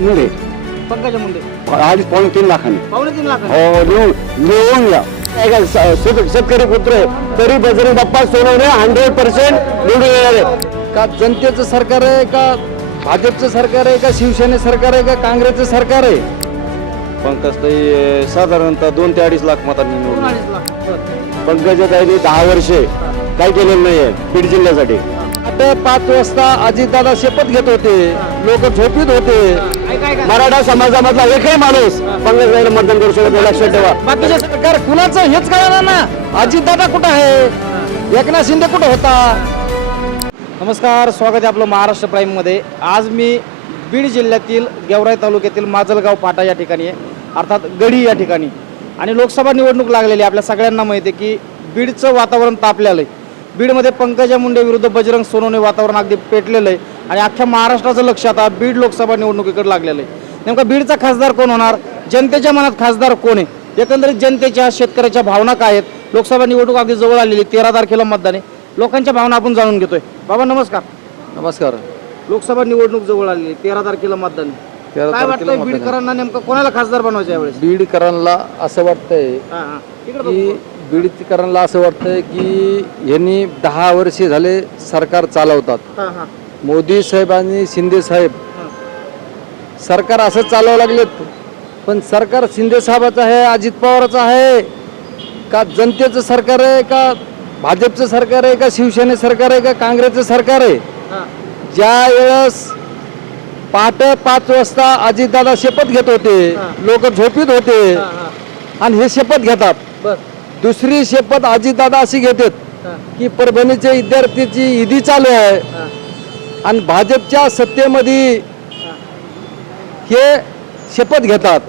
मुंडे. पंकजा मुंडे. अडीच पावणे तीन लाखाने. पावणे तीन लाख हो लिहून लिहून घ्या काय काय स- शेत- शेतकरी पुत्र आहे. तरी बजरंग बाप्पा सोनवणे हंड्रेड पर्सेंट निवडून येणार आहे का जनतेचं सरकार आहे का भाजपचं सरकार आहे का शिवसेने सरकार आहे का काँग्रेसचं सरकार आहे? पंकजताई साधारणतः दोन ते अडीच लाख मतांनी दोन निवडून अडीच लाख बरं. पंकजाताईंनी दहा वर्षे काय केलेलं नाहीये? बीड जिल्ह्यासाठी. आता पाच वाजता अजितदादा शपथ घेत होते. लोक झोपीत होते. मराठा समाजामधला एकही माणूस पंकजाताईला मतदान करू शकत नाही लक्षात ठेवा. बाकीचे सरकार कुणाचं हेच कळणार ना? अजितदादा कुठं आहे? एकनाथ शिंदे कुठं होता? नमस्कार स्वागत आहे आपलं महाराष्ट्र प्राईममध्ये आज मी बीड जिल्ह्यातील गेवराई तालुक्यातील माजलगाव फाटा या ठिकाणी आहे. अर्थात गढी या ठिकाणी. आणि लोकसभा निवडणूक लागलेली आहे. आपल्या सगळ्यांना माहिती आहे की बीडचं वातावरण तापलेलं आहे. बीडमध्ये पंकजा मुंडे विरुद्ध बजरंग सोनवणे वातावरण अगदी पेटलेलं आहे. आणि अख्ख्या महाराष्ट्राचं लक्ष आता बीड लोकसभा निवडणुकीकडे लागलेलं आहे. नेमका बीडचा खासदार कोण होणार? जनतेच्या मनात खासदार कोण आहे? एकंदरीत जनतेच्या शेतकऱ्याच्या भावना काय आहेत? लोकसभा निवडणूक अगदी जवळ आलेली तेरा तारखेला मतदान आहे. लोकांच्या भावना आपण जाणून घेतोय. बाबा नमस्कार. नमस्कार. लोकसभा निवडणूक जवळ आलेली तेरा तारखेला मतदान काय वाटतंय. बीडकरांना नेमकं कोणाला खासदार बनवायचं यावेळेस? बीडकरांना असं वाटतंय. की बीडकरांना असं वाटतंय की यांनी दहा वर्षे झाले सरकार चालवतात. मोदी साहेब आणि शिंदे साहेब सरकार असं चालवावं लागलेत पण सरकार शिंदे साहेबाचं आहे अजित पवारचं आहे का जनतेचं सरकार आहे का भाजपचं सरकार आहे का शिवसेने सरकार आहे का काँग्रेसचं सरकार आहे. ज्या वेळेस पहाटे पाच वाजता अजितदादा शपथ घेत होते. लोक झोपीत होते. आणि हे शपथ घेतात दुसरी शपथ अजितदादा अशी घेतात की परभणीच्या विद्यार्थ्याची ईदी चालू आहे. आणि भाजपच्या सत्तेमध्ये हे शपथ घेतात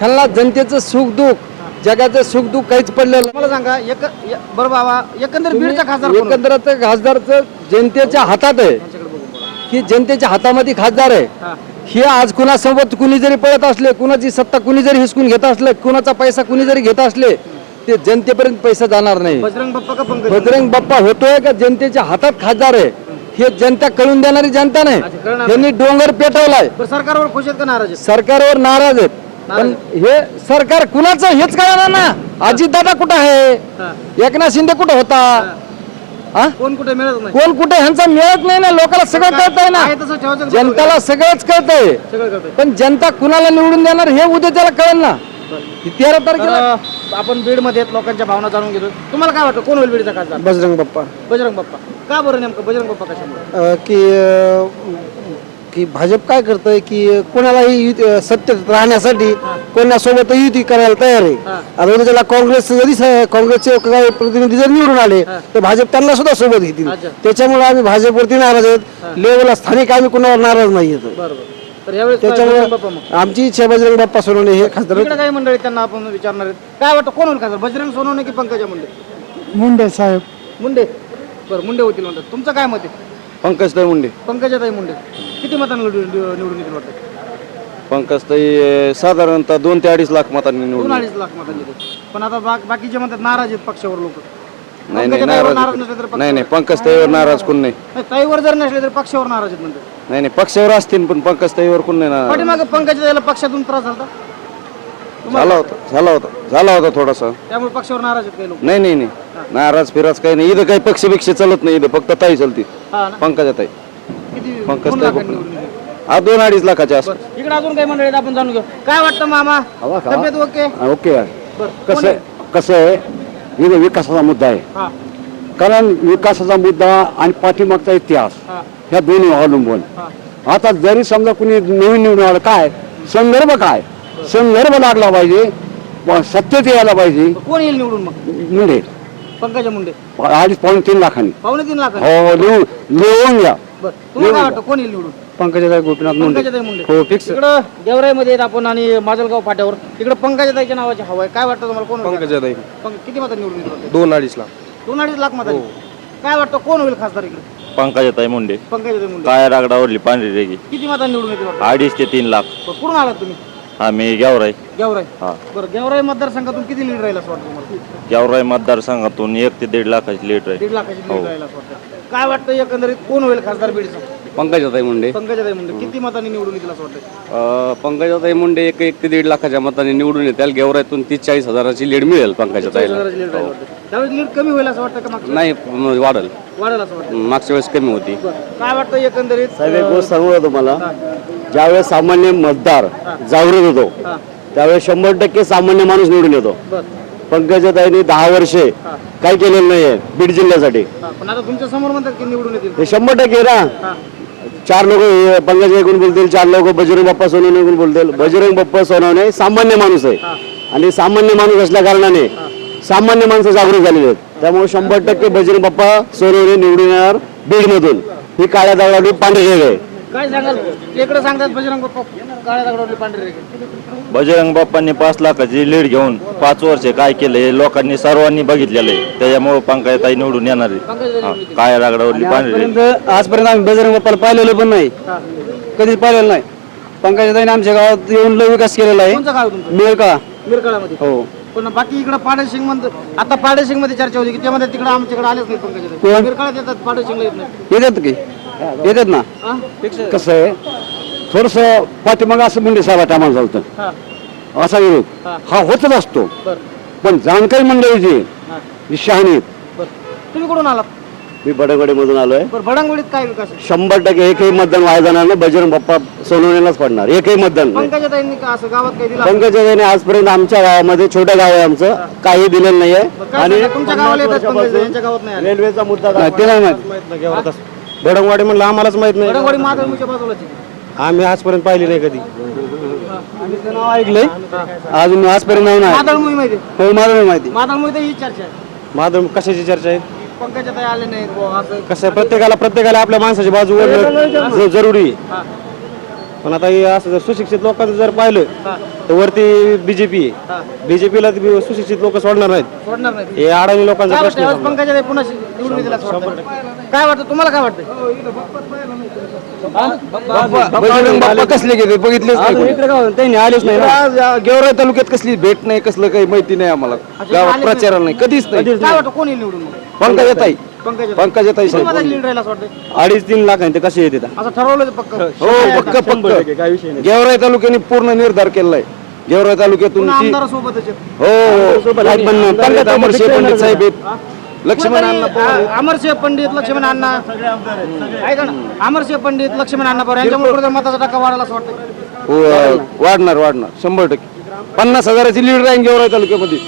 त्यांना जनतेचं सुखदुःख जगाचं सुखदुःख काहीच पडलेलं. मला सांगा एक य- बरं बाबा एकंदर बीडचा खासदार? एकंदरीत खासदारचं जनतेच्या हातात आहे. की जनतेच्या हातामध्ये खासदार आहे हा. हे आज कुणासोबत कुणी जरी पळत असले कुणाची सत्ता कुणी जरी हिसकून घेत असले कुणाचा पैसा कुणी जरी घेत असले ते जनतेपर्यंत पैसा जाणार नाही. बजरंग बाप्पा का पंकज? बजरंग बाप्पा होतोय का जनतेच्या हातात खासदार आहे? हे जनता कळून देणारी जनता नाही. अच्छा, कळणार त्यांनी डोंगर पेटवलाय. बरं, सरकारवर खुश आहेत का नाराज आहेत? सरकारवर नाराज आहेत. पण हे सरकार कुणाचं हेच कळणार ना. अजितदादा कुठं आहे? हा. एकनाथ शिंदे कुठं होता? हा. कोण कुठे मिळत नाही? कोण कुठे? ह्यांचा मिळत नाही ना. लोकांना सगळं कळतंय ना. आहे तसं ठेवायचं का? जनताला सगळंच कळतंय. सगळं करतोय पण जनता कुणाला निवडून देणार हे उद्या त्याला कळेल ना. तेरा तारखेला तर आपण बीडमध्ये लोकांच्या भावना जाणून घेतो तुम्हाला काय वाटतं कोण होईल बीडचा खासदार? बजरंग बाप्पा. बजरंग बाप्पा. का बरं नेमकं बजरंग बाप्पा कशामुळे? अ, की अ, की भाजप काय करतंय की कोणालाही युती- सत्तेत राहण्यासाठी कोणासोबत युती करायला तयार आहे. आता उद्या त्याला काँग्रेस जरी स- काँग्रेसचे काही प्रतिनिधी जर निवडून आले तर भाजप त्यांना सुद्धा सोबत घेतील. अच्छा. त्याच्यामुळे आम्ही भाजपवरती नाराज आहेत. लेवलला स्थानिक आम्ही कोणावर नाराज नाही येतो. बरं बरं तर यावेळेस काय बजरंग बाप्पा मग? त्याच्यामुळे आमची इच्छा आहे बजरंग बाप्पा सोनवणे हे खासदार इकडे काही मंडळी त्यांना आपण विचारणार आहेत. काय वाटतं कोण होईल खासदार? बजरंग सोनवणे की पंकजा मुंडे? मुंडे साहेब. मुंडे. बरं मुंडे होतील म्हणतात. तुमचं काय मत आहे? पंकजताई मुंडे. पंकजाताई मुंडे. किती मतांना निवडून निवडून येतील वाटतं? पंकजताई अं, साधारणतः दोन ते अडीच लाख मतांनी दोन निवडून अडीच लाख मतांनी येतील. पण आता बा- बाकीचे म्हणतात नाराज आहेत पक्षावर लोक. नाही नाही नाराज नाही नाही पंकजताईवर नाराज कोण नाही. ताईवर जर नसले तर पक्षावर नाराज आहेत म्हणतात. नाही नाही पक्षावर असतील पण पंकजताईवर कोण नाही नाराज पाठीमागे पंकजा ताईला पक्षातून त्रास झाला झाला होता झाला होता झाला होता थोडासा. त्यामुळे पक्षावर नाराज आहेत काही लोक. नाही नाही नाही. नाराज फिराज काही नाही. इथं काही पक्ष बिक्ष चालत नाही इथं फक्त ताई चालती. हा ना. पंकजाताई किती पंकज कोण ताई लाखांनी निवडून येतील? हा दोन अडीच लाखाच्या आसपास बरं. इकडे अजून काही मंडळी आहेत, आपण जाणून घेऊ. काय वाटतं मामा? हवा का? तब्येत ओके? ओके बरं कसं आहे? कसं आहे? हे विकासाचा मुद्दा आहे. कारण विकासाचा मुद्दा आणि पाठीमागचा इतिहास ह्या दोन्ही अवलंबून. आता जरी समजा कुणी नवीन निवडून आलं काय? संदर्भ काय? संदर्भ लागला पाहिजे सत्तेत यायला पाहिजे. कोण येईल निवडून मग? मुंडे. पंकजा मुंडे. अडीच पावणे तीन लाखांनी. पावणे तीन लाख हो लिहून लिहून घ्या. कोण येईल निवडून? पंकजाताई गोपीनाथ पंकजाताई मुंडे. हो फिक्स इकडं गेवराईमध्ये आहेत आपण आणि माजलगाव फाट्यावर. तिकडे पंकजाताईच्या नावाची हवा आहे. काय वाटतं तुम्हाला? कोण होईल? पंकजाताई. पंक- किती मतं निवडून येतील वाटतं? दोन अडीच लाख. दोन अडीच लाख मतांनी काय वाटतं? कोण होईल खासदार इकडे? पंकजाताई मुंडे. पंकजाताई मुंडे. काय रागडावरली पांढरी रेगी. किती मतांनी निवडून येतील वाटतं? अडीच ते तीन लाख. बरं, कुठून आलात तुम्ही? आम्ही गेवराई. गेवराई. हा. बरं गेवराई मतदारसंघातून किती लीड राहील असं वाटतं तुम्हाला? गेवराई मतदारसंघातून एक ते दीड लाखाची लीड आहे दीड लाखाची लीड राहील असं वाटतं. काय वाटतं एकंदरीत कोण होईल खासदार बीडचा? पंकजाताई मुंडे. पंकजाताई मुंडे किती मतांनी निवडून येतील असं वाटतं अं, पंकजाताई मुंडे एक एक ते दीड लाखाच्या मताने निवडून येतील. गेवरातून तीस चाळीस हजाराची लीड मिळेल पंकजाताईला. त्यावेळेस लीड कमी होईल असं वाटतं का नाही म- वाढेल. वाढेल असं वाटतं. मागच्या वेळेस कमी होती. काय वाटतं एकंदरीत? साहेब एक गोष्ट सांगू का तुम्हाला? ज्यावेळेस सामान्य मतदार जागृत होतो त्यावेळेस शंभर टक्के सामान्य माणूस निवडून येतो. बर. पंकजाताईंनी दहा वर्षे काय केलेलं नाहीये बीड जिल्ह्यासाठी. हा, पण आता तुमच्यासमोर म्हणतात की निवडून येतील. हे शंभर टक्के ना? चार लोक पंकज ऐकून बोलतील चार लोक बजरंग बाप्पा सोनवणे ऐकून बोलतील. बजरंग बाप्पा सोनवणे सामान्य माणूस आहे. आणि सामान्य माणूस असल्या कारणाने सामान्य माणसं जागरूक झालेली आहेत. त्यामुळे शंभर टक्के बजरंग बाप्पा सोनवणे निवडून येणार बीडमधून. ही काळ्या दगडावरी पांढरी रेग आहे. काय सांगाल? इकडे सांगतात बजरंग बाप्पा काळ्या दगडावरली पांढरे रेघे. बजरंग बाप्पांनी पाच लाखाची लीड घेऊन पाच वर्ष काय केलं हे लोकांनी सर्वांनी बघितलेलं आहे. त्याच्यामुळे पंकजाताई निवडून येणार आहे. हा, काळ्या रागडावरली पांढरी. आजपर्यंत आजपर्यंत आम्ही बजरंग बाप्पाला पाहिलेलं पण नाही. कधीच पाहिलेलं नाही. पंकजाताईने आमच्या गावात येऊन लय विकास केलेला आहे. कोणचं गाव आहे तुमचं? मिळेल का मिरकाळामध्ये? हो. पण बाकी इकडे पाडेसिंग म्हणतात आता पाडेसिंगमध्ये चर्चा होती की त्यामध्ये तिकडे आमच्याकडे आलेच नाही कोण? मिरकाळात येतात पाडेसिंगला येत नाही येतात की? येतात ना? हा? कसं आहे? थोडस पाठीमाग असं मुंडे साहेब आम्हाला चालतं हा. असा विरोध. हा. होतच असतो. पण जाणकारी मंडळीची ही. शहाणी तुम्ही कुठून आलात? मी बडगडे आलोय. बरं बडांगोडीत काय विकास शंभर टक्के एकही मतदान वाया जाणार नाही. बजरंग बाप्पा सोनवणेलाच पडणार. एकही मतदान पंकजाताईंनी आजपर्यंत आमच्या गावामध्ये छोटं गाव आहे आमचं. काही दिलेलं नाहीये. काय सांगा, तुमच्या गावाला येतात पंकजाताई, यांच्या गावात नाही आले. रेल्वेचा मुद्दा नाही, ते नाही माहीत. बडंगवाडी म्हणलं आम्हालाच माहीत नाही. आम्ही आजपर्यंत पाहिली नाही कधी. नाव ऐकलंय? अजून आजपर्यंत नाव नाही. माहिती आहे. हो मला नाही माहिती मादळमुही तर ही चर्चा आहे. माधव कशाची चर्चा आहे? पंकजाताई आले नाहीत बुवा, असं. कसं आहे, प्रत्येकाला प्रत्येकाला आपल्या माणसाची बाजू ओढणं ज- जरुरी आहे. हा. पण आता हे असं जर सुशिक्षित लोकांचं जर पाहिलं हा. तर वरती बीजेपी हा. बीजेपीला सुशिक्षित लोक सोडणार नाहीत. सोडणार नाही हे अडाणी लोकांचा काय प्रश्न वाटतं आहे. यावेळेस पंकजाताई पुन्हा निवडून येतील असं वाटतं काय वाटतं तुम्हाला काय वाटतं बजरंग बाप्पा कसले गेले? बघितलेच नाही त्यांनी आलेच नाही गेवराई तालुक्यात कसली भेट नाही कसलं काही माहिती नाही आम्हाला. गावात प्रचाराला नाही कधीच नाही. काय वाटतं कोण येईल? निवडून मग? पंकजाताई पंकजाताई पंकजाताई किती मतांनी लीड राहील असं वाटतं अडीच तीन लाख आहे ते कसे येते असं ठरवलं पक्क. हो पक्क पक्क. गेवराई तालुक्याने पूर्ण निर्धार केलाय. गेवराई तालुक्यातून ती- आहेत. हो. हो पण पंडित साहेब आहेत. लक्ष्मण अण्णा अमरसिंह पंडित लक्ष्मण अण्णा. ऐका ना अमरसिंह पंडित लक्ष्मण अण्णा पवार यांच्यामुळे कुठेतरी मताचा टक्का वाढायला असं वाटतं हो, वाढणार वाढणार. शंभर टक्के. पन्नास हजाराची लीड राहील गेवराई तालुक्यामध्ये.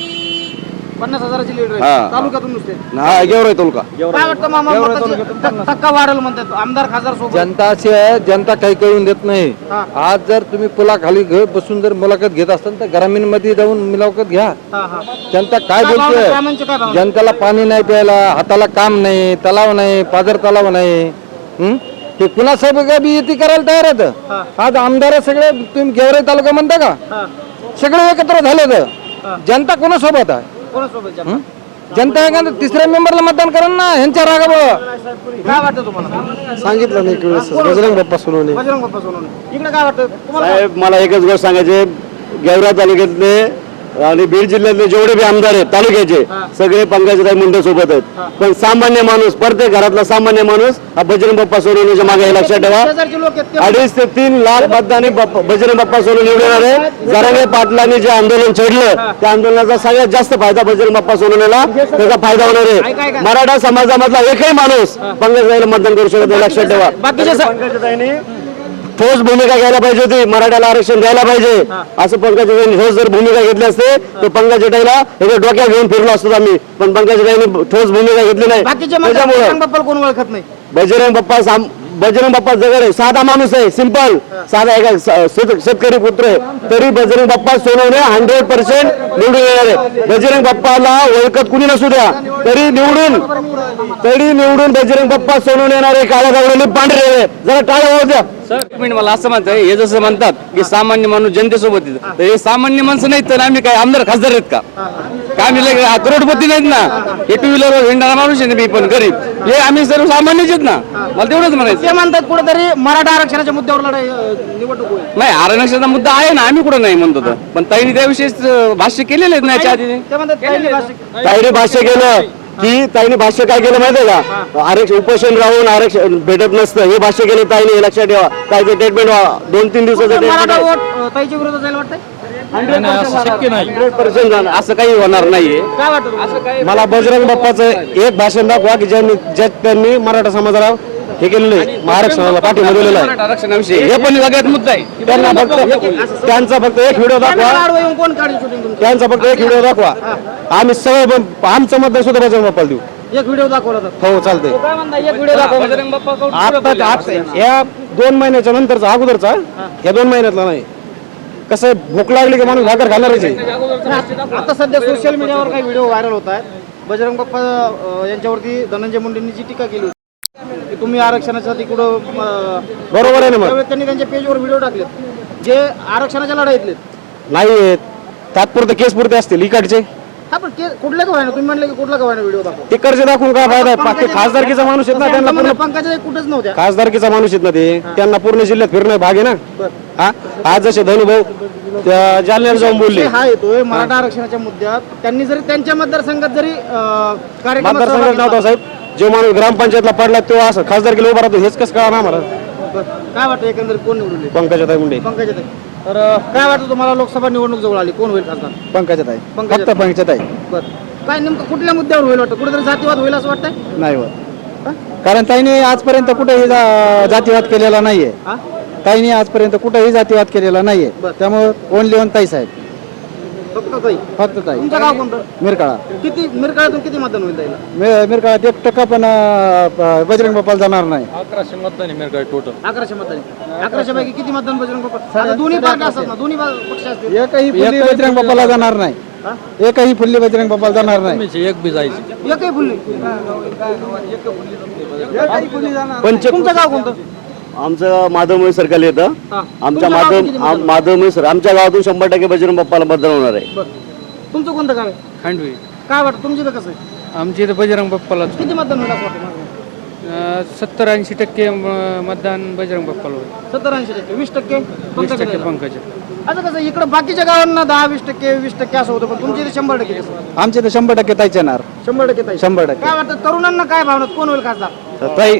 पन्नास हजाराची लीड हा. राहील तालुक्यातून नुसते. हा गेवराई तालुका. काय वाटतं मामा मताची ट- टक्का वाढेल म्हणतात. आमदार खासदार सोबत. जनताची आहे जनता काही कळून देत नाही. हा. आज जर तुम्ही पुलाखाली घर बसून जर मुलाखत घेत असाल तर ग्रामीणमध्ये जाऊन मुलाखत घ्या. हा हा. जनता काय काय भावना बोलते ग्रामीणचे काय भावना? जनतेला पाणी नाही प्यायला हाताला काम नाही तलाव नाही पाजर तलाव नाही. हं? ते पुन्हा साहेब काय बी येते करायला तयार आहेत. आज आमदार सगळे तुम्ही गेवराई तालुका म्हणता का? हा. सगळे एकत्र झाले जनता कोणासोबत आहे? हं? जनता आहे का? तिसऱ्या मेंबरला मतदान करा ना ह्यांच्या रागामुळं काय वाटतं तुम्हाला? सांगितलं नाही वेळेस बजरंग बाप्पा सोनवणे. बजरंग बाप्पा सोनवणे. इकडे काय वाटतं? तुम्हाला साहेब मला एकच गोष्ट सांगायचे गेवरा तालुक्यातले आणि बीड जिल्ह्यातले जेवढे बी आमदार आहेत तालुक्याचे सगळे पंकजराय मुंडे सोबत आहेत. पण सामान्य माणूस प्रत्येक घरातला सामान्य माणूस हा बजरंग बाप्पा सोनवण्याच्या मागे हे लक्षात ठेवा. अडीच ते तीन लाख मतदानी बजरंग बाप्पा सोनून निवडून आले जरांगे पाटलांनी जे आंदोलन छेडलं त्या आंदोलनाचा सगळ्यात जास्त फायदा बजरंग बाप्पा सोनवण्याला त्याचा फायदा होणार. आहे. मराठा समाजामधला एकही माणूस पंकजरायला मतदान करू शकत लक्षात ठेवा. ठोस भूमिका घ्यायला पाहिजे होती. मराठ्याला आरक्षण द्यायला पाहिजे. असं पंकजाताईंनी ठोस जर भूमिका घेतली असते तर पंकजाताईला हे डोक्यात घेऊन फिरलो असतो आम्ही. पण पंकजाताईंनी ठोस भूमिका घेतली नाही. त्याच्यामुळे बजरंग बाप्पाला कोण ओळखत नाही? बजरंग बाप्पा बजरंग बाप्पा जगड आहे. साधा माणूस आहे. सिंपल साधा एका शेतकरी पुत्र आहे. तरी बजरंग बाप्पा सोनवणे हंड्रेड पर्सेंट निवडून येणार आहे. बजरंग बाप्पाला ओळखत कुणी नसू द्या. तरी निवडून तरी निवडून बजरंग बाप्पा सोनवणे येणारे काळ्या दावडे पांढरे जरा टाळ्या होऊ द्या मिनिट मला असं म्हणतं हे जसं म्हणतात की सामान्य माणूस जनतेसोबत येतं. तर हे सामान्य माणसं नाही तर आम्ही काय आमदार खासदार आहेत का? आम्ही करोडपती नाहीत ना. हे टू व्हीलर हिंडणारा माणूस आहे ना मी पण गरीब. हे आम्ही सर्व सामान्यच आहेत ना. मला तेवढंच म्हणायचं. ते म्हणतात कुठेतरी मराठा आरक्षणाच्या मुद्द्यावर लढाई अं, निवडणूक होईल. नाही आरक्षणाचा मुद्दा आहे ना आम्ही कुठं नाही म्हणतो तर पण ताईने त्याविषयी भाष्य केलेले आहेत ना याच्या आधी ते म्हणतात पहिली भाषिक ताईने भाष्य केलं की ताईने भाष्य काय केलं माहितीये का? आरक्षण उपोषण राहून आरक्षण भेटत नसतं. हे भाष्य केलं ताईने हे लक्षात ठेवा. ताईचं ट्रीटमेंट दोन तीन दिवसाचं मराठा ट्रीटमेंट वोट अ, ताईच्या विरोधात वाटतंय? हंड्रेड पर्सेंट असं काही होणार नाहीये. काय वाटतं असं काय मला बजरंग बाप्पाचं एक भाषण दाखवा की ज्यांनी ज्या त्यांनी मराठा समाजाला हे केलेलं आहे. महाराष्ट्राला पाठिंबा दिलेला आहे. आरक्षणाविषयी. हे पण सगळ्यात मुद्दा आहे. त्यांना फक्त त्यांचा फक्त एक व्हिडिओ दाखवा. आडवं येऊन कोण काढेल शूटिंग तुमचं? त्यांचा फक्त एक व्हिडिओ दाखवा. आम्ही सगळं पण- आमचं मतदान सुद्धा बजरंग बाप्पाला देऊ. एक व्हिडिओ दाखवला हो चालतंय. काय म्हणता? एक व्हिडिओ दाखव आता आता- या दोन महिन्याच्या नंतरचा अगोदरचा या दोन महिन्यातला नाही. कसं आहे, भूक लागली की माणूस भाकर खाणारच आहे. आता सध्या सोशल मीडियावर काही व्हिडिओ व्हायरल होत आहेत. बजरंग बाप्पा अ, यांच्यावरती धनंजय मुंडेंनी जी टीका केली होती की तुम्ही आरक्षणासाठी कुठं अ, बरोबर आहे ना मग? त्यावेळी त्यांनी त्यांच्या पेजवर व्हिडिओ टाकलेत. जे आरक्षणाच्या लढाईतले नाही तात्पुरते केस पुरते असतील इकडचे. हा पण ते कुठल्या का व्हायना तुम्ही म्हणले की कुठला व्हिडिओ दाखव? तिकडचे दाखवून काय फायदा आहे? ते खासदारकीचा माणूस आहेत ना त्यांना पूर्ण पंकजा कुठेच नव्हत्या. खासदारकीचा माणूस आहेत ना ते. त्यांना पूर्ण जिल्ह्यात फिरणं भाग आहे ना? हा? आज जसे धनुभाऊ त्या जालन्याला जाऊन बोलले. हा येतोय मराठा आरक्षणाच्या मुद्द्यात. त्यांनी जरी त्यांच्या मतदारसंघात जरी अ, कार्यक्रमात मतदारसंघात सहभागी नव्हता साहेब. जो माणूस ग्रामपंचायतला पडला तो असं खासदारकीला उभा राहतो. हेच कसं कळणार आम्हाला? बरं. काय वाटतं एकंदरीत कोण निवडून येईल? पंकजाताई मुंडे. पंकजाताई. तर काय वाटतं तुम्हाला लोकसभा निवडणूक जवळ आली? कोण होईल खासदार? पंकजात आहे पंकजाताई. फक्त पंकजात आहे बरं. काय नेमकं कुठल्या मुद्द्यावर होईल वाटतं? कुठेतरी जातीवाद होईल असं वाटतंय? नाही होत. कारण ताईने आजपर्यंत कुठेही जा- जातीवाद केलेला नाहीये. हा? ताईने आजपर्यंत कुठेही जातीवाद केलेला नाहीये. बरं. त्यामुळे ओनली वन ताई साहेब. फक्त ताई फक्त ताई तुमचं गाव कोणतं? मिरकाळा. किती मिरकाळ्यातून किती मतदान होईल ताईला मी- मिरकाळात एक टक्का पण अं, ब- बजरंग बाप्पाला जाणार नाही. अकराशे मतदान आहे. अकराशे पैकी किती मतदान बजरंग आता दोन्ही पार्टी असतात ना दोन्ही बा- पक्ष असतील. एकही फुल्ली बजरंग बाप्पाला जाणार नाही. एकही फुल्ली बजरंग बाप्पाला जाणार नाही. एकही फुल्ली पंच तुमचं गाव कोणतं? आमचं माधव मोहित सरकार येतं. हा. आमच्या माधव किती आम- माधव मोहित सर आमच्या गावातून शंभर टक्के बजरंग बाप्पाला मतदान होणार आहे. तुमचं कोणतं गाव आहे? खांडवी. काय वाटतं? तुमचं कसं आहे? आमची इथं बजरंग बाप्पाला किती मतदान माझं? सत्तर ऐंशी टक्के मतदान बजरंग बाप्पाला होईल. सत्तर ऐंशी टक्के वीस टक्के? पंकजाताईला. पंकज. असं कसं इकडं बाकीच्या गावांना दहा वीस टक्के वीस टक्के असं होतं पण तुमच्या इथे शंभर टक्के कसं? आमचे तर शंभर टक्के ताईच येणार. शंभर टक्के ताई. शंभर टक्के. काय वाटतं तरुणांना काय भावना कोण होईल खासदार? ताई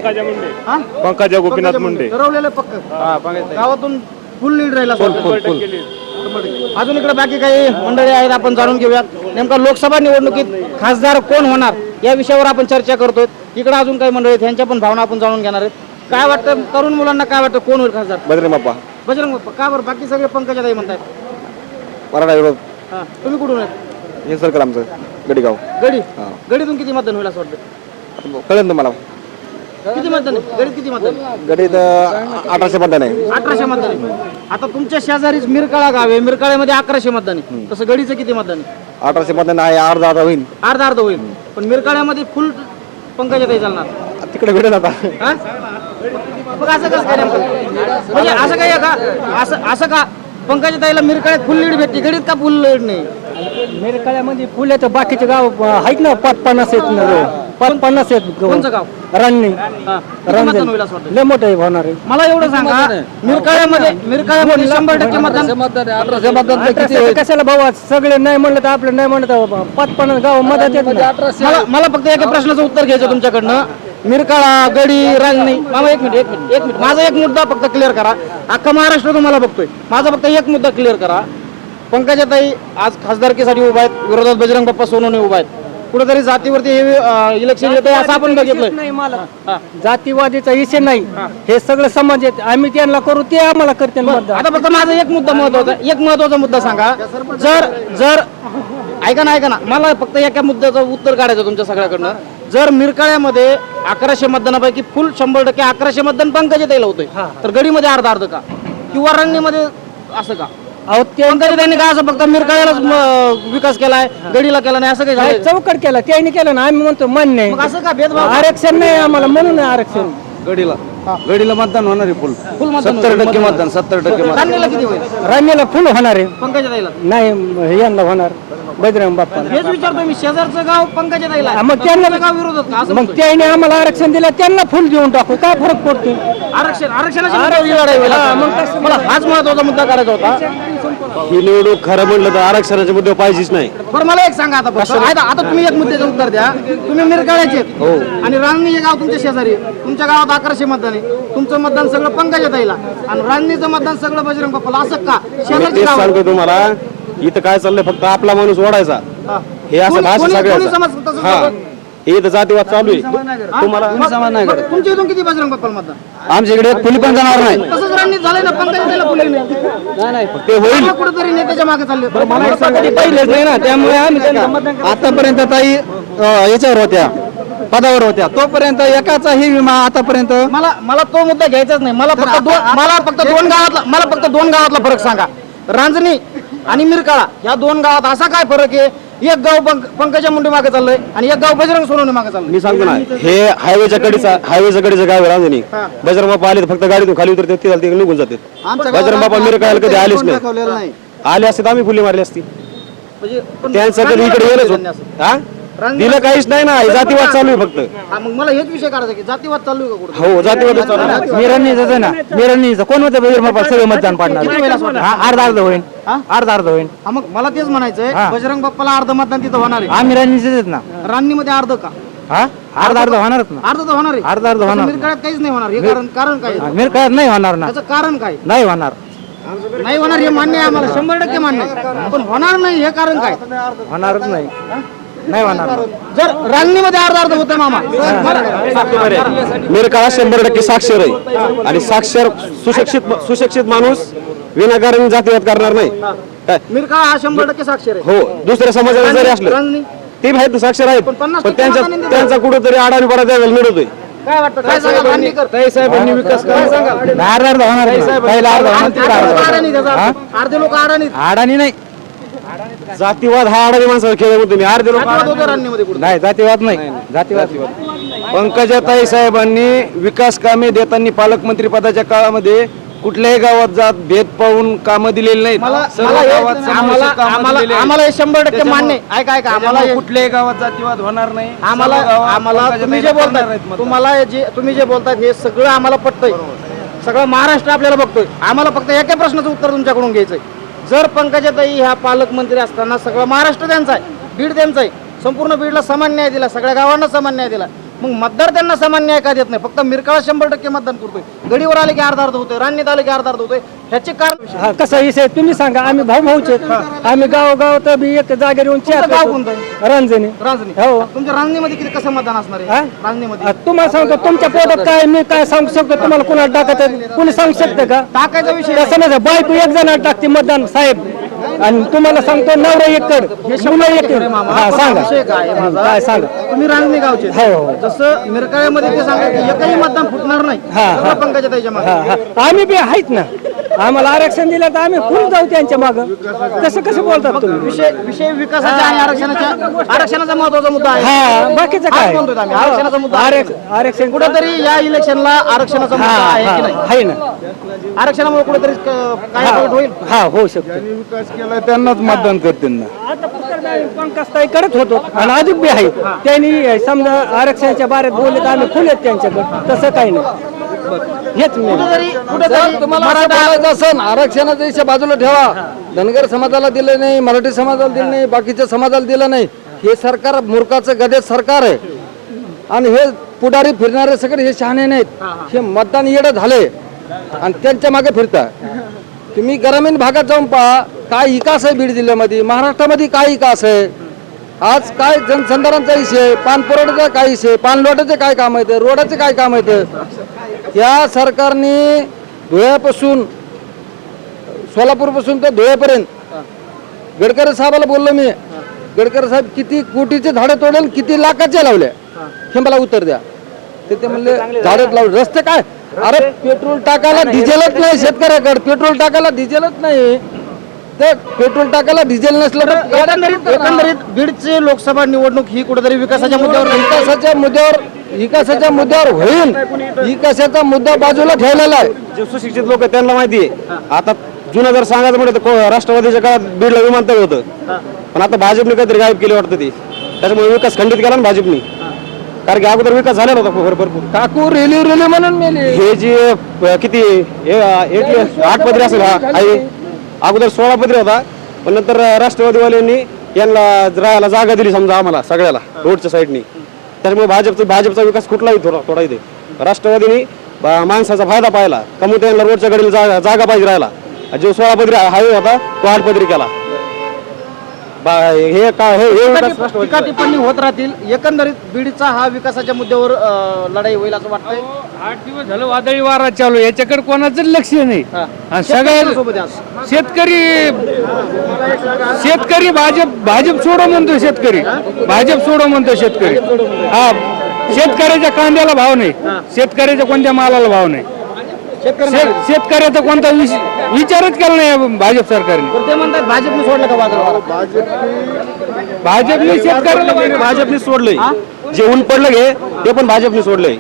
हा? पंकजा पंकजा मुंडे. ठरवलेलं पक्क. गावातून फुल लीड राहिला शंभर टक्के. अजून इकडे बाकी काही मंडळी आहेत आपण जाणून घेऊयात. नेमका लोकसभा निवडणुकीत खासदार कोण होणार? या विषयावर आपण चर्चा करतोय. इकडे अजून काही मंडळी आहेत त्यांच्या पण भावना आपण जाणून घेणार आहेत. काय वाटतं तरुण मुलांना काय वाटतं कोण होईल खासदार? बजरंग बाप्पा. बजरंग बाप्पा. का बरं? बाकी सगळे पंकजाताई म्हणतायत. मराठा विरोध. हा. तुम्ही कुठून आहेत? हे सरकार आमचं गडीगाव. गडी? गडीतून किती मतदान होईल असं वाटतं? कळेल तुम्हाला. किती मतदान आहे? गडीत किती मतदान आहे? गडीत अठराशे मतदान आहे. अठराशे मतदान आहे. आता तुमच्या शेजारीच मिरकाळा गाव आहे. मिरकाळ्यामध्ये अकराशे मतदान आहे. तसं गडीचं किती मतदान आहे? अठराशे मतदान आहे अर्धा अर्धा होईल. अर्धा अर्ध होईल. पण मिरकाळ्यामध्ये फुल पंकजाताई चालणार. तिकडे भेटेल आता. हा? मग असं कसं काय नेमकं? म्हणजे असं काय आहे का असं असं का पंकजाताईला मिरकाळ्यात फुल लीड भेटते? गडीत का फुल लीड नाही? मिरकाळ्यामध्ये फुल येतं बाकीचे गाव आहेत ना पाच पन्नास आहेत ना पाच पन्नास आहेत कोणचं गाव? रान्नी हा. किती मतदान होईल असं वाटतं लय मोठे होणार आहे. मला एवढं सांगा मिरकाळ्यामध्ये मिरकाळ्यामध्ये शंभर टक्के मतदान अठराशे कशाला भाऊ आज सगळे नाही म्हणलं तर आपलं नाही म्हणलं तर पाच पन्नास गाव मदत येत. मला मला फक्त एका प्रश्नाचं उत्तर घ्यायचं तुमच्याकडनं. मिरकाळा गडी रांगणी मामा एक मिनिट एक मिनिट एक मिनिट. माझा एक मुद्दा फक्त क्लिअर करा. अख्खा महाराष्ट्र तुम्हाला बघतोय. माझा फक्त एक मुद्दा क्लिअर करा. पंकजाताई आज खासदारकीसाठी उभा आहेत. विरोधात बजरंग बाप्पा सोनवणे उभा आहेत. कुठेतरी जातीवरती हे इलेक्शन येत आहे असं आपण बघितलंय. नाही मला. जातीवादीचा विषय नाही. हे. सगळं समाज आहेत आम्ही त्यांना करू ते आम्हाला करते आता फक्त माझा एक मुद्दा महत्त्वाचा एक महत्त्वाचा मुद्दा सांगा. जर जर ऐका ना ऐका ना. मला फक्त एका मुद्द्याचं उत्तर काढायचं तुमच्या सगळ्याकडनं. जर मिरकाळ्यामध्ये अकराशे मतदानापैकी फुल शंभर टक्के अकराशे मतदान पंकजाताईला होतंय. तर गडीमध्ये अर्धा अर्ध का? किंवा रंगणीमध्ये असं का? अहो ते पंकजाताईंनी का असं फक्त मिरकाळ्यालाच विकास केलाय गडीला केला नाही असं काही काय झालं? चौकट केला त्यांनी केलं ना आम्ही म्हणतो मान्य मग आहे असं का भेदभाव आरक्षण नाही आम्हाला म्हणून आहे आरक्षण. गडीला. गडीला मतदान होणार आहे फुल. फुल मतदान सत्तर टक्के मतदान. सत्तर टक्के मतदान. किती होईल? रामीला फुल होणार आहे. पंकजाताईला नाही यांना होणार. बजरंग बाप्पा. हेच विचारतो मी शेजारचं गाव पंकजाताईला आहे. मग त्यांना गाव विरोधात का? असं मग त्याने आम्हाला आरक्षण दिलं त्यांना फुल देऊन टाकू. काय फरक पडतो आरक्षण आरक्षणाची ही लढाई होईल. मला हाच महत्त्वाचा मुद्दा काढायचा होता. ही निवडणूक खरं म्हणलं तर आरक्षणाच्या मुद्द्यावर पाहिजेच नाही. बरं मला एक सांगा आता फक्त. आता आता तुम्ही एक मुद्द्याचं उत्तर द्या. तुम्ही मिरकाळ्याचे आहेत. हो. आणि रांजणी हे गाव तुमच्या शेजारी. आहे. तुमच्या गावात अकराशे मतदान आहे. तुमचं मतदान सगळं पंकजा ताईला. आणि रांजणीचं मतदान सगळं बजरंग बाप्पाला. असं का? मी शेजारची तेच गाव सांगतो तुम्हाला. इथं काय चाललंय? फक्त आपला माणूस ओढायचा. हे. असं भाषा सगळ्याचा. हा? हे इथं जातीवाद चालू आहे. तुम्हाला तुमच्या इथून किती बजरंग बाप्पाला मतदान? आमच्या इकडे फुली पण जाणार नाही. तसंच झालंय ना पंकजा ताईला फुले नाही. ते होईल. कुठेतरी नेत्याच्या मागे चालले. पहिलेच नाही ना त्यामुळे आम्ही आतापर्यंत ताई अं, याच्यावर होत्या पदावर होत्या. तोपर्यंत एकाचाही विमा आतापर्यंत मला मला तो मुद्दा घ्यायचाच नाही. मला फक्त दोन मला फक्त दोन गावातला मला फक्त दोन गावातला फरक सांगा. रांजणी आणि मिरकाळा या दोन गावात असा काय फरक आहे? एक गाव पंक- पंकजा मुंडे मागे चाललंय आणि एक गाव बजरंग सोनवणे मागे चाललंय. मी सांगतो ना हे हायवेच्या कडीचा हायवेच्या कडीचं गाव आहे रांजणी. बजरंग बाप्पा आले तर फक्त गाडीतून खाली उतरते ते चालते निघून जाते. बजरंग बाप्पा मेरे काय कधी आलेच नाही. आले असते तर आम्ही फुली मारली असती. म्हणजे त्यांचं इकडे येणच होत. हा? दिलं काहीच नाही ना हे जातीवाद चालू आहे फक्त. हा, मग मला हेच विषय करायचा की जातीवाद चालू आहे का कुठे? हो जातीवाद चालू आहे. मिरणीच ना मिरणीच कोण होतं बहिर्मा सगळं मतदान पाडणार. हा, अर्धा अर्ध होईल अर्धा अर्ध होईल हा मग मला तेच म्हणायचंय बजरंग बाप्पाला अर्ध मतदान तिथं होणार आहे. आम्ही रणनीच ना. रांनीमध्ये अर्ध का? हा? अर्धा अर्ध होणारच ना. अर्ध तर होणार आहे. अर्ध अर्ध होणार. मिरकाळ्यात काहीच नाही होणार. हे कारण कारण काय? आहे? मिर काय नाही होणार ना. त्याचं कारण काय? नाही होणार. नाही होणार हे मान्य आहे आम्हाला. शंभर टक्के मान्य आहे. पण होणार नाही हे कारण काय? होणारच नाही. नाही होणार जर रांगणीमध्ये अर्धा अर्ध होतं मामा मेरे काळात शंभर टक्के साक्षर आहे आणि साक्षर सुशिक्षित सुशिक्षित माणूस विनाकारण जातीवाद करणार नाही काय मिरका हा शंभर टक्के साक्षर आहे हो दुसऱ्या समाजाला जरी असलं ते माहीत साक्षर आहेत पण पन्नास पण टक्के त्यांच्या मतांनी दिलं. त्यांचा कुठेतरी आडाणी पडा त्यावेळेला मिळवतोय काय वाटतं काय सांगाल रांजणीकर? साहेबांनी विकास काय सांगाल अर्धा अर्ध होणार नाही. पहिला अर्ध होणार तिकडे अर्धे अर्ध लोक होणार. अडाणी त्याचा अर्धे लोक अडाणी अडाणी नाही जातीवाद हा अडाणी माणसाचा खेळ मी अर्धे लोक नाही. जातीवाद नाही. जातीवाद पंकजाताई साहेबांनी विकास कामे देताना पालकमंत्री पदाच्या काळामध्ये कुठल्याही गावात जात भेद पाहून कामं दिलेली नाहीत. आम्हाला शंभर टक्के मान्य आहे. ऐका ऐका आम्हाला कुठल्याही गावात जातीवाद होणार नाही. आम्हाला आम्हाला तुम्ही जे बोलताय. तुम्हाला जे तुम्ही जे बोलताय हे सगळं आम्हाला पटतंय. सगळं महाराष्ट्र आपल्याला बघतोय. आम्हाला फक्त एका प्रश्नाचं उत्तर तुमच्याकडून घ्यायचंय. जर पंकजाताई ह्या पालकमंत्री असताना सगळं महाराष्ट्र त्यांचा आहे. बीड त्यांचा आहे. संपूर्ण बीडला समान न्याय दिला सगळ्या गावांना समान न्याय दिला. मग मतदार त्यांना समान न्याय का देत नाही? फक्त मिरकाळा शंभर टक्के मतदान करतोय. गडीवर आले की अर्धा अर्ध होतोय रान्नीत आले की अर्धा अर्ध होतोय ह्याचे कारण कसा विषय तुम्ही सांगा आम्ही भाऊ भाऊचे आम्ही गावोगाव तर बी एक जागेवर येऊन तुमचं गाव. कोणतं? रंजनी रांजणी. हो. तुमच्या रांजणीमध्ये किती कसं मतदान असणार? आहे? रांजणीमध्ये तुम्हाला सांगतो तुमच्या पोटात काय मी काय सांगू शकतो तुम्हाला कुणाला टाकायचं कुणी सांगू शकतं का? टाकायचा विषय समजा बायको एक जण टाकते मतदान साहेब. आणि तुम्हाला सांगतो नवरा एकड मुलं एकड हा सांगा. काय सांगा? तुम्ही रांजणी गावचे. हो, हो. जसं मिरकाळ्यामध्ये ते सांगा की एकही मतदान फुटणार नाही. हा, हा. सगळं पंकजा ताईच्या मागे. हा, हा. आम्ही बी आहेत ना. आम्हाला आरक्षण दिलं तर आम्ही फुल जाऊ त्यांच्या माग. तसं कसं बोलतात तुम्ही? विषय विषय विकासाच्या आणि आरक्षणाच्या आरक्षणाचा महत्त्वाचा मुद्दा आहे. हा बाकीचं काय? म्हणतोय आम्ही. आरक्षणाचा मुद्दा आहे. आरक्षण आरक्षण कुठेतरी या इलेक्शनला आरक्षणाचा हा मुद्दा आहे हा की नाही? आहे ना. आरक्षणामुळे कुठेतरी क- काय वाईट होईल? हा होऊ शकतो. विकास केला त्यांनाच मतदान करतील ना. आता फक्त नाही, पंकजताई करत होतो आणि अजून बी आहे. त्यांनी समजा आरक्षणाच्या बारेत बोलले तर आम्ही आहेत त्यांच्याकडे. तसं काही नाही. हेच कुठेतरी तुम्हाला असं बोलायचं असेल आरक्षणाचा विषय बाजूला ठेवा. धनगर समाजाला दिलं नाही मराठी समाजाला दिलं नाही बाकीच्या समाजाला दिलं नाही. हे सरकार मूर्खाचं गदे सरकार आहे. आणि हे पुढारी फिरणारे सगळे हे शहाणे नाहीत. हे मतदान येडं झाले. आणि त्यांच्या मागे फिरता. तुम्ही ग्रामीण भागात जाऊन पहा काय विकास आहे बीड जिल्ह्यामध्ये? महाराष्ट्रामध्ये काय विकास आहे? आज काय जनसंधारणचा विषय आहे, पानपुरवठ्याचा काय विषय आहे, पाणलोटाचे काय काम आहेत? रोडाचे काय काम आहेत? या सरकारने धुळ्यापासून सोलापूरपासून तर धुळ्यापर्यंत. गडकरी साहेबाला बोललो मी. गडकरी साहेब किती कोटीचे झाडं तोडेल किती लाखाचे लावले? हे. मला उत्तर द्या. ते ते म्हणले झाडं लावले. रस्ते काय? अरे पेट्रोल टाकायला डिझेलच नाही. शेतकऱ्याकडे. पेट्रोल टाकायला डिझेलच नाही. तर पेट्रोल टाकायला डिझेल नसलं तर एकंदरीत एकंदरीत बीडची लोकसभा निवडणूक ही कुठेतरी विकासाच्या मुद्द्यावर नाही. विकासाच्या मुद्द्यावर विकासाच्या मुद्द्यावर होईल. विकासाचा मुद्दा बाजूला ठेवलेला आहे. जे सुशिक्षित लोक त्यांना माहिती आहे. आता जुनं जर सांगायचं म्हटलं तर को- राष्ट्रवादीच्या काळात बीडला विमानतळ होतं. पण आता भाजपने काहीतरी गायब केले वाटतं ते. त्याच्यामुळे विकास खंडित केला ना भाजपने. कारण की अगोदर विकास झाला नव्हता भर- भरपूर. काकू रेली रेली म्हणून मेली. हे जे अ, किती हे, अ, एक आठ पदरी असेल हा अगोदर सोळा पदरी होता पण नंतर राष्ट्रवादीवाल्यांनी यांना राहायला जागा दिली समजा आम्हाला सगळ्याला रोडच्या साईडनी त्याच्यामुळे भाजपचा भाजपचा विकास कुठलाही थोडा थोडा इथे? राष्ट्रवादीने बा- माणसाचा फायदा पाहिला. कमी त्यांना रोडच्या कडील जागा जागा पाहिजे राहिला. जो सोळा पदरी हायवे होता तो आठ पदरी केला. बा- हे का हे हे विकास टीका. टिप्पणी होत राहतील. एकंदरीत बीडचा हा विकासाच्या मुद्द्यावर अ, लढाई होईल असं वाटतंय? आठ दिवस झालं वादळी वारा चालू आहे. याच्याकडे कोणाचं लक्ष नाही. हा. आणि शेतकऱ्यांसोबत सगळ्या आहे आज. शेतकरी शेतकरी भाजप भाजप सोडो म्हणतो शेतकरी. भाजप सोडो म्हणतो शेतकरी. हा. शेतकऱ्याच्या कांद्याला भाव नाही. शेतकऱ्याच्या कोणत्या मालाला भाव नाही. शेत- शेतकऱ्याचा कोणता विच- विचारच केला नाही या भाजप सरकारने. ते म्हणतात भाजपने सोडलं का वादळ भाजपने शेतकऱ्याला भाजपने सोडलंय. जे ऊन पडलं घे ते पण भाजपने सोडलंय.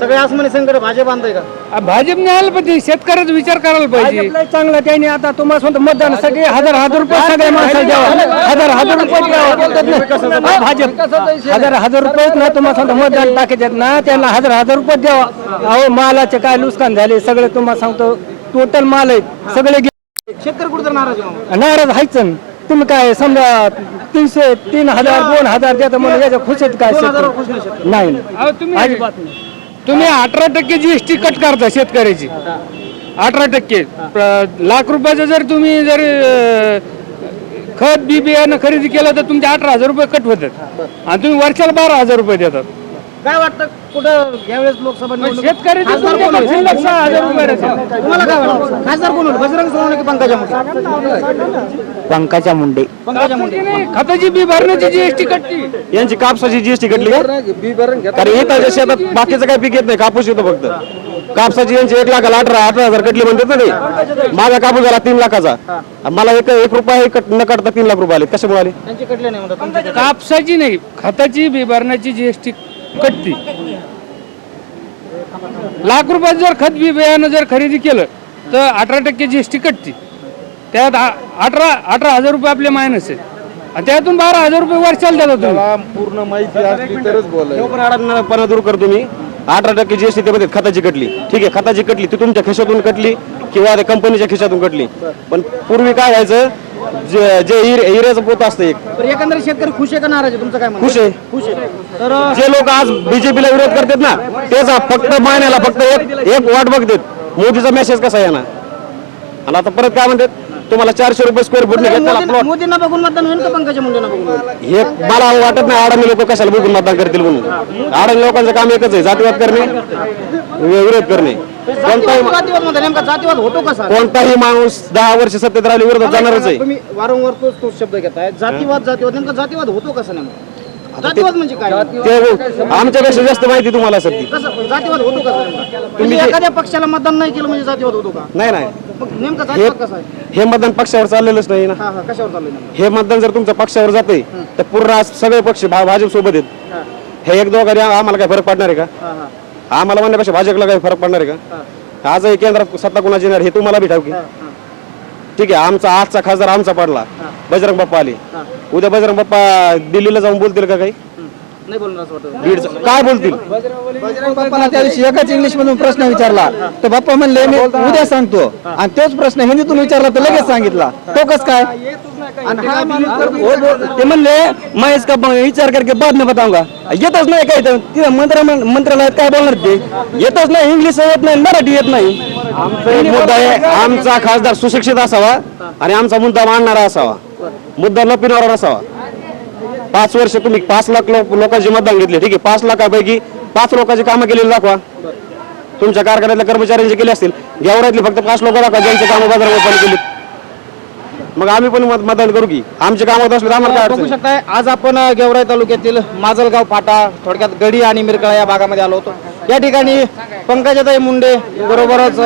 सगळे आसमानी संकट भाजप आणतंय का आ, भाजपने आलं पाहिजे शेतकऱ्याचा विचार करायला पाहिजे चांगला त्यांनी आता तुम्हाला म्हणतो मतदानासाठी हजार हजार रुपये सगळ्या माणसाला द्यावा हजार हजार रुपये द्यावा भाजप हजार हजार रुपये ना तुम्हाला सांगतो मतदान टाकायच्यात ना त्यांना हजार हजार रुपये द्यावा अहो मालाचे काय नुकसान झाले सगळे तुम्हाला सांगतो टोटल माल आहेत सगळे गे- शेतकरी कुठे नाराज आहे? नाराज आहेच. तुम्ही काय समजा तीनशे तीन हजार दोन हजार देता म्हणून याच्या खुशीत काय हजारावर शेतकरी? खुश नाही शेतकरी. नाही. अजिबात नाही. तुम्ही अठरा टक्के जीएसटी कट करता शेतकऱ्याची. अठरा टक्के. लाख रुपयाचं जर तुम्ही जर खत बी बियाणं खरेदी केलं तर तुमचे अठरा हजार रुपये कट होतात. आणि तुम्ही वर्षाला बारा हजार रुपये देतात. काय वाटतं कुठं यावेळेस लोकसभा निवडणूक शेतकऱ्याचे खासदार कोण होईल? तुम्हाला काय वाटतं खासदार कोण होईल? बजरंग सोनवणे की पंकजा मुंडे? पंकजा मुंडे. पंकजा मुंडे. खताची बी भरण्याची जीएसटी कटली. यांची कापसाची जीएसटी कटली का? कारण येतात शेतात बाकीचं काय पीक येत नाही कापूस येतो फक्त. कापसाची यांची एक लाखाला अठरा अठरा हजार कटली म्हणतात ना ते. माझा कापूस झाला तीन लाखाचा. आणि मला एक एक रुपया कट- न काढता तीन लाख रुपये आले. कशामुळे आले? त्यांची कटले नाही म्हणतात तुमच्या कापसाची नाही खताची बी भरण्याची जीएसटी कटती. लाख रुपयात जर खत बी बियाणं जर खरेदी केलं तर अठरा टक्के जीएसटी कटती. त्यात अठरा अठरा हजार रुपये आपले मायनस आहे आणि त्यातून बारा हजार रुपये वर्षाला देता तुम्ही. पूर्ण माहिती असली तरच बोलाय तो पण अडचणपणा दूर करतो मी अठरा टक्के जीएसटी त्यामध्ये खताची कटली. ठीक आहे खताची कटली ती तुमच्या खिशातून कटली किंवा त्या कंपनीच्या खिशातून कटली. पण पूर्वी काय व्हायचं जे जे हिर- हिऱ्याचं पोत असतं एक. तर एकंदरीत शेतकरी खुश आहे का नाराज आहे? तुमचं काय म्हणणं? खुश आहे. खुश आहे. तर अ, जे लोक आज बीजेपीला विरोध करतात ना तेच फक्त महिन्याला फक्त एक एक वाट बघतात. मोदीचा मेसेज कसा येणार? आणि आता परत काय म्हणतात? तुम्हाला चारशे रुपये स्क्वेअर फूट त्याला मोदींना प्लॉट मोदींना बघून मतदान होईल का पंकजा मुंडेंना बघून? होईल? हे मला वाटत नाही अडाणी लोक कशाला बघून मतदान करतील म्हणून. अडाणी लोकांचं काम एकच आहे जातीवाद करणे वि- विरोध करणे. कोणताही जातीवाद जातीवाद म्हणतात नेमका जातीवाद होतो कसा कोणताही माणूस दहा वर्ष सत्तेत राहिले विरोधात जाणारच आहे. तुम्ही वारंवार तोच तोच शब्द घेताय. जातीवाद जातीवाद नेमका जातीवाद होतो कसा नेमका जातीवाद म्हणजे काय? ते आमच्यापेक्षा जास्त माहिती तुम्हाला कसं पण जातीवाद होतो कसा नेमका? म्हणजे एखाद्या पक्षाला मतदान नाही केलं म्हणजे जातीवाद होतो का? नाही नाही. मग नेमका जातीवाद कसा आहे? हे मतदान पक्षावर चाललेलंच नाही ना. हा हा कशावर? हे मतदान जर तुमच्या पक्षावर जाते तर पूर्ण आज सगळे पक्ष भाजप सोबत आहेत. हे एक दोघांनी आम्हाला काय फरक पडणार आहे का? हा हा. आम्हाला म्हणण्यापेक्षा भाजपला काही फरक पडणार आहे का? आजही केंद्रात सत्ता कुणाची येणार हे तुम्हाला बी ठाऊकी ठीक आहे आमचा आजचा खासदार आमचा पडला. बजरंग बाप्पा आले. उद्या बजरंग बाप्पा दिल्लीला जाऊन बोलतील का काही? नाही बोलणार असं वाटतं. बीडचं काय बोलतील? बाप्पाला त्या दिवशी एकाच इंग्लिश मधून प्रश्न विचारला. तर बाप्पा म्हणले मी उद्या सांगतो. आणि तोच प्रश्न हिंदीतून विचारला तर लगेच सांगितला. तो कस काय? आणि हा माणूस ते म्हणले मैं इसका ब- विचार करके बाद में बताऊंगा. येतच नाही काय तर. तिथं मंत्र मंत्रालयात काय बोलणार ते? येतच नाही इंग्लिश येत नाही मराठी येत नाही. आमचा एक मुद्दा आहे आमचा खासदार सुशिक्षित असावा आणि आमचा मुद्दा मांडणारा असावा. मुद्दा लपिणारा असावा. पाच वर्ष तुम्ही पाच लाख लोक लोकांचे मतदान घेतले ठीक आहे? पाच लाखापैकी पाच लोकांची कामं केलेली दाखवा. तुमच्या कारखान्यातल्या कर्मचाऱ्यांचे केले असतील. गेवरातले फक्त पाच लोक दाखवा ज्यांचे कामं बाजारात केली मग आम्ही पण मत- मतदान करू की. आमचे काम होत असले आम्हाला काय बघू? शकताय आज आपण गेवराई तालुक्यातील माजलगाव फाटा थोडक्यात गडी आणि मिरकळा या भागामध्ये आलो होतो. या ठिकाणी पंकजाताई मुंडे बरोबरच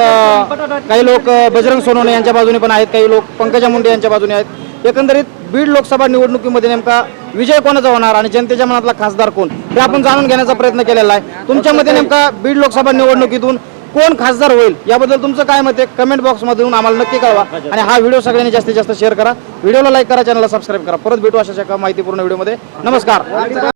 काही लोक बजरंग सोनवणे यांच्या बाजूने पण आहेत काही लोक पंकजा मुंडे यांच्या बाजूने आहेत. एकंदरीत बीड लोकसभा निवडणुकीमध्ये नेमका विजय कोणाचा होणार आणि जनतेच्या मनातला खासदार कोण? हे आपण जाणून घेण्याचा प्रयत्न केलेला आहे. तुमच्यामध्ये नेमका बीड लोकसभा निवडणुकीतून कोण खासदार होईल? याबद्दल तुमचं काय मत आहे? कमेंट बॉक्समधून आम्हाला नक्की कळवा. आणि हा व्हिडिओ सगळ्यांनी जास्तीत जास्त शेअर करा. व्हिडिओला लाईक करा चॅनलला सबस्क्राईब करा. परत भेटू अशा माहितीपूर्ण व्हिडिओमध्ये. नमस्कार.